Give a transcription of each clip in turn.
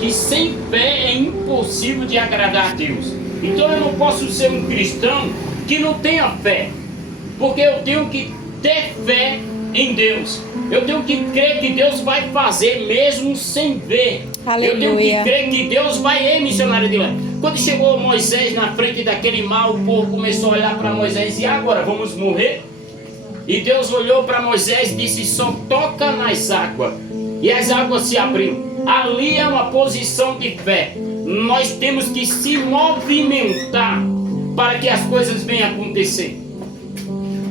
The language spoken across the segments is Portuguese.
que sem fé é impossível de agradar a Deus. Então eu não posso ser um cristão que não tenha fé, porque eu tenho que ter fé em Deus. Eu tenho que crer que Deus vai fazer mesmo sem ver. Aleluia. Eu tenho que crer que Deus vai, missionário de lá. Quando chegou Moisés na frente daquele mar, o povo começou a olhar para Moisés, e agora vamos morrer? E Deus olhou para Moisés e disse: só toca nas águas. E as águas se abriram. Ali é uma posição de fé. Nós temos que se movimentar para que as coisas venham acontecer.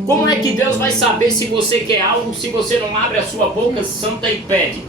Como é que Deus vai saber se você quer algo se você não abre a sua boca santa e pede?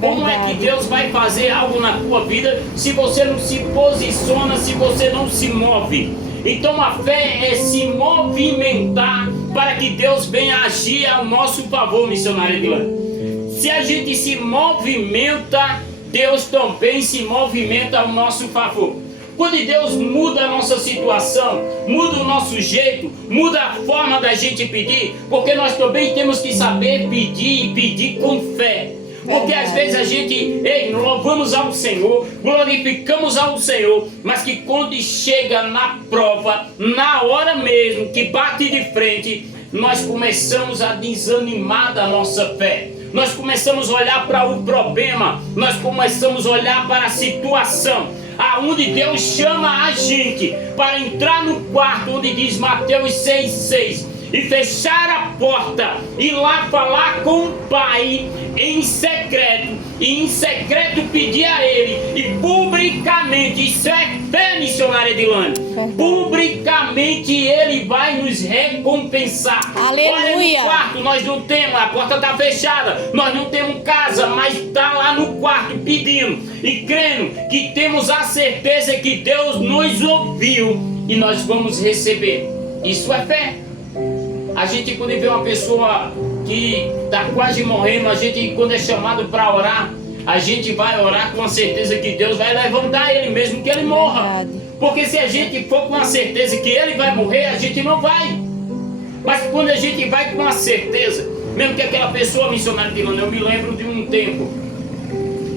Como é que Deus vai fazer algo na tua vida se você não se posiciona, se você não se move? Então a fé é se movimentar para que Deus venha agir ao nosso favor, missionário Edilane. Se a gente se movimenta, Deus também se movimenta ao nosso favor. Quando Deus muda a nossa situação, muda o nosso jeito, muda a forma da gente pedir, porque nós também temos que saber pedir e pedir com fé. Porque às vezes a gente, louvamos ao Senhor, glorificamos ao Senhor, mas que quando chega na prova, na hora mesmo que bate de frente, nós começamos a desanimar da nossa fé. Nós começamos a olhar para o problema, nós começamos a olhar para a situação, aonde Deus chama a gente para entrar no quarto, onde diz Mateus 6,6, e fechar a porta, e lá falar com o Pai em secreto, e em secreto pedir a Ele, e publicamente, isso é fé, missionária Edilane, publicamente Ele vai nos recompensar. Aleluia. Olha, no quarto nós não temos, a porta está fechada, nós não temos casa, mas está lá no quarto pedindo e crendo que temos a certeza que Deus nos ouviu e nós vamos receber. Isso é fé. A gente, quando vê uma pessoa que está quase morrendo, a gente, quando é chamado para orar, a gente vai orar com a certeza que Deus vai levantar ele, mesmo que ele morra. Porque se a gente for com a certeza que ele vai morrer, a gente não vai. Mas quando a gente vai com a certeza, mesmo que aquela pessoa, missionária de Lana, eu me lembro de um tempo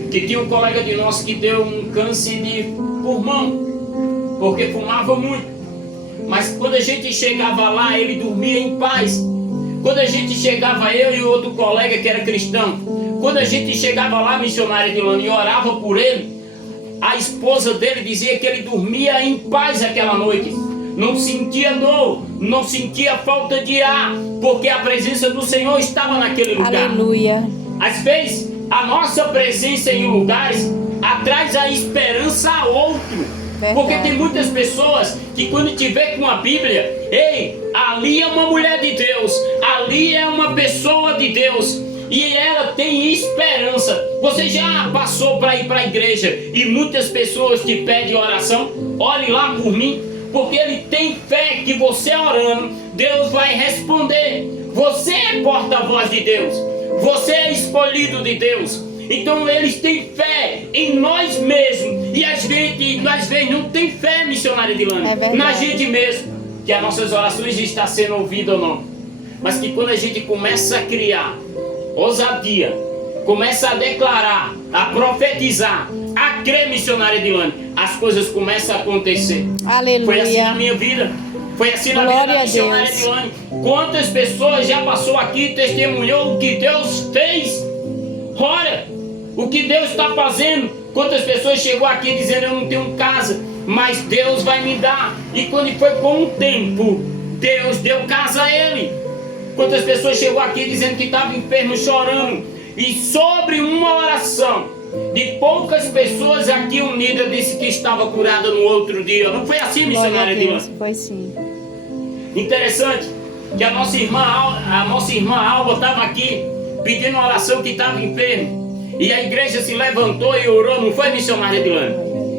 que tinha um colega de nós que deu um câncer de pulmão, porque fumava muito. Mas quando a gente chegava lá, ele dormia em paz. Quando a gente chegava, eu e outro colega que era cristão, quando a gente chegava lá, missionário de Lana, e orava por ele, a esposa dele dizia que ele dormia em paz aquela noite. Não sentia dor, não sentia falta de ar, porque a presença do Senhor estava naquele lugar. Aleluia. Às vezes, a nossa presença em lugares atrai a esperança a outro. Porque tem muitas pessoas que quando te vê com a Bíblia, ali é uma mulher de Deus, ali é uma pessoa de Deus, e ela tem esperança. Você já passou para ir para a igreja e muitas pessoas te pedem oração? Ore lá por mim, porque ele tem fé que você orando, Deus vai responder. Você é porta-voz de Deus, você é escolhido de Deus. Então eles têm fé em nós mesmos. E às vezes não tem fé, missionária Edilane, na gente mesmo, que as nossas orações estão sendo ouvidas ou não. Mas que quando a gente começa a criar ousadia, começa a declarar, a profetizar, a crer, missionária Edilane, as coisas começam a acontecer. Aleluia. Foi assim na minha vida. Foi assim na vida da missionária Edilane. Quantas pessoas já passou aqui e testemunhou o que Deus fez? Ora, o que Deus está fazendo? Quantas pessoas chegou aqui dizendo: eu não tenho casa, mas Deus vai me dar. E quando foi com o tempo, Deus deu casa a ele. Quantas pessoas chegou aqui dizendo que estava enfermo, chorando, e sobre uma oração de poucas pessoas aqui unidas disse que estava curada no outro dia. Não foi assim, missionária Edilane? Foi sim. Interessante que a nossa irmã Alba estava aqui pedindo uma oração que estava enfermo. E a igreja se levantou e orou, não foi, missionária Edilane?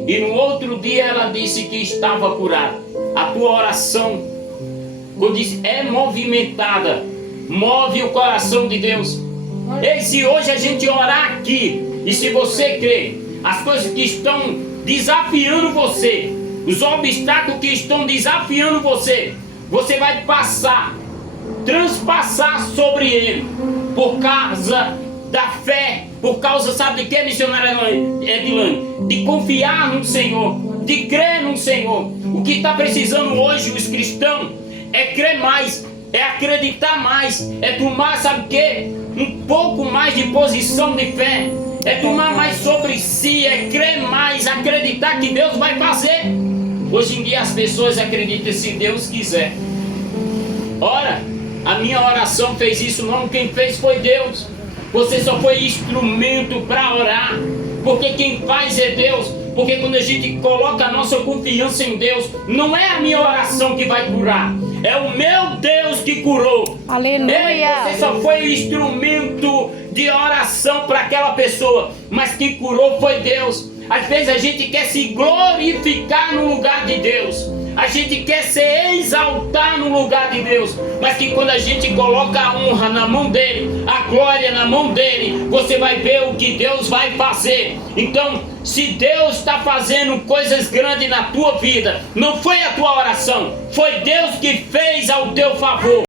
E no outro dia ela disse que estava curada. A tua oração, como disse, é movimentada, move o coração de Deus. E se hoje a gente orar aqui, e se você crer, as coisas que estão desafiando você, os obstáculos que estão desafiando você, você vai transpassar sobre ele, por causa da fé, Por causa, sabe de que, missionária Edilane? De confiar no Senhor, de crer no Senhor. O que está precisando hoje os cristãos é crer mais, é acreditar mais, é tomar, sabe o que? Um pouco mais de posição de fé, é tomar mais sobre si, é crer mais, acreditar que Deus vai fazer. Hoje em dia as pessoas acreditam se Deus quiser. Ora, a minha oração fez isso não, quem fez foi Deus. Você só foi instrumento para orar, porque quem faz é Deus. Porque quando a gente coloca a nossa confiança em Deus, não é a minha oração que vai curar, é o meu Deus que curou. Aleluia! Você só foi o instrumento de oração para aquela pessoa, mas quem curou foi Deus. Às vezes a gente quer se glorificar no lugar de Deus, a gente quer se exaltar no lugar de Deus, mas que quando a gente coloca a honra na mão dele, a glória na mão dele, você vai ver o que Deus vai fazer. Então, se Deus está fazendo coisas grandes na tua vida, não foi a tua oração, foi Deus que fez ao teu favor.